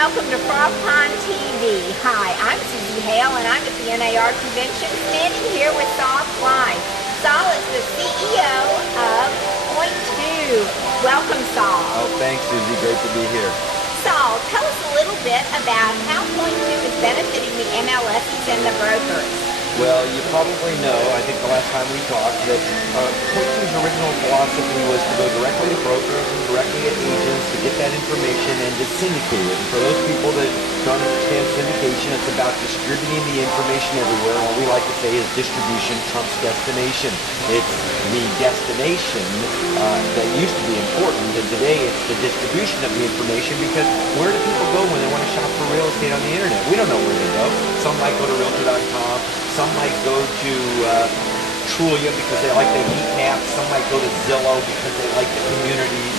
welcome to Frog Pond TV. Hi, I'm Susie Hale and I'm at the NAR convention standing here with Saul Klein. Saul is the CEO of Point2. Welcome, Saul. Oh, thanks, Susie. Great to be here. Saul, tell us a little bit about how Point2 is benefiting the MLSs and the brokers. Well, you probably know, I think the last time we talked, that Point2's original philosophy was to go directly to brokers and directly to agents to get that information and to syndicate it. And for those people that don't understand syndication, it's about distributing the information everywhere. And what we like to say is distribution trumps destination. It's the destination that used to be important, and today it's the distribution of the information, because where do people go when they want to shop for real estate on the internet? We don't know where they go. Some might go to Realtor.com. Some might go to Trulia because they like the heat maps. Some might go to Zillow because they like the communities.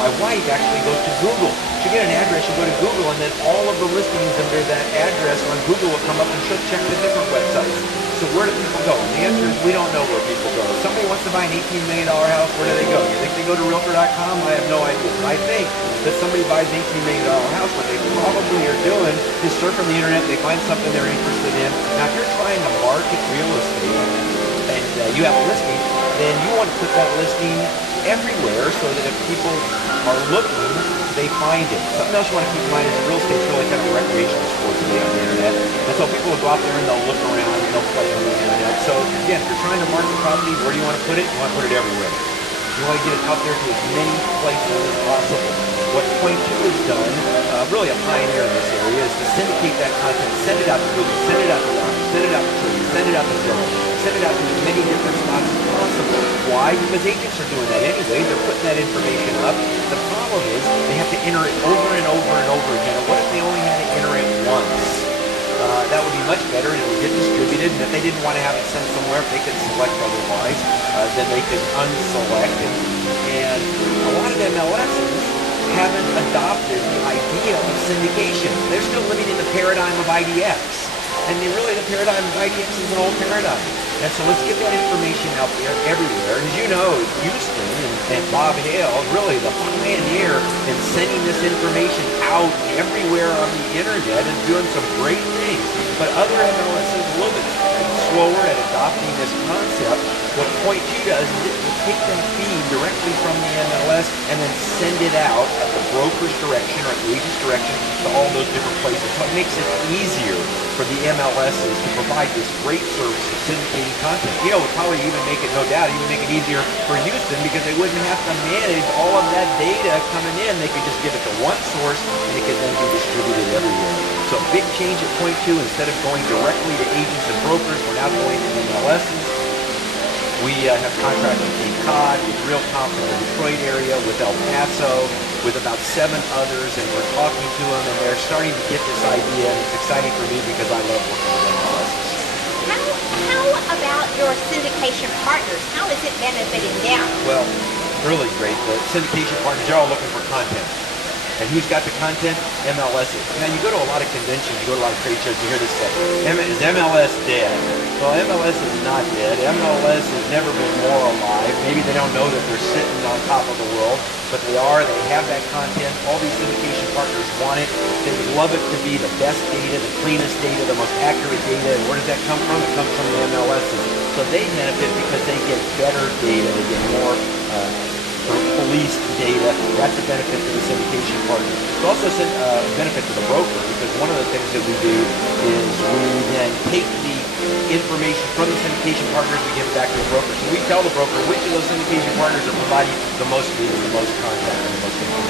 My wife actually goes to Google. She get an address, you go to Google, and then all of the listings under that address on Google will come up, and she'll check the different websites. So where do people go? And the answer is we don't know where people go. If somebody wants to buy an $18 million house, where do they go? You think they go to Realtor.com? I have no idea. I think that somebody buys an $18 million house, what they probably are doing is surfing the internet, they find something they're interested in. Now, if you're trying to market real estate and you have a listing, then you want to put that listing everywhere so that if people are looking, they find it. Something else you want to keep in mind is that real estate is really kind of a recreational sport today on the internet. And so people will go out there and they'll look around and they'll play on the internet. So again, if you're trying to market property, where do you want to put it? You want to put it everywhere. You want to get it out there to as many places as possible. What Point2 has done, really a pioneer in this area, is to syndicate that content, send it out to Google, send it out to Yahoo, send it out to Twitter, send it out to Zillow, send it out to as many different spots as possible. Why? Because agents are doing that anyway. They're putting that information up. The problem is they have to enter it over and over and over again. And what if they only had to enter it once? That would be much better, and it would get distributed. And if they didn't want to have it sent somewhere, if they could select otherwise, then they could unselect. And a lot of MLSs haven't adopted the idea of syndication. They're still living in the paradigm of IDX. And really the paradigm of IDX is an old paradigm. And so let's get that information out there everywhere. And as you know, Houston and Bob Hale, really the pioneer in sending this information out everywhere on the internet and doing some great things. But other MLSs are a little bit slower at adopting this concept. What Point2 does is it will take that feed directly from the MLS and then send it out at the broker's direction or the agent's direction to all those different places. So it makes it easier for the MLSs to provide this great service of syndicating content. You know, it would probably even make it, no doubt, even make it easier for Houston, because they wouldn't have to manage all of that data coming in. They could just give it to one source and it could then be distributed everywhere. So big change at Point2. Instead of going directly to agents and brokers, we're now going to MLSs. We have contracts with Cape Cod, with Realcom in the Detroit area, with El Paso, with about 7 others, and we're talking to them, and they're starting to get this idea, and it's exciting for me because I love working with MLSs. How about your syndication partners? How is it benefiting them? Well, really great. The syndication partners, they're all looking for content. And who's got the content? MLSs. Now, you go to a lot of conventions, you go to a lot of trade shows, you hear this say, is MLS dead? Well, MLS is not dead. MLS has never been more alive. Maybe they don't know that they're sitting on top of the world, but they are. They have that content. All these syndication partners want it. They would love it to be the best data, the cleanest data, the most accurate data. And where does that come from? It comes from the MLSs. So they benefit because they get better data. They get more policed data. That's a benefit to the syndication partner. It's also a benefit to the broker, because one of the things that we do is we then take the information from the syndication partners, we give it back to the broker. So we tell the broker which of those syndication partners are providing the most data, the most contact, and the most information.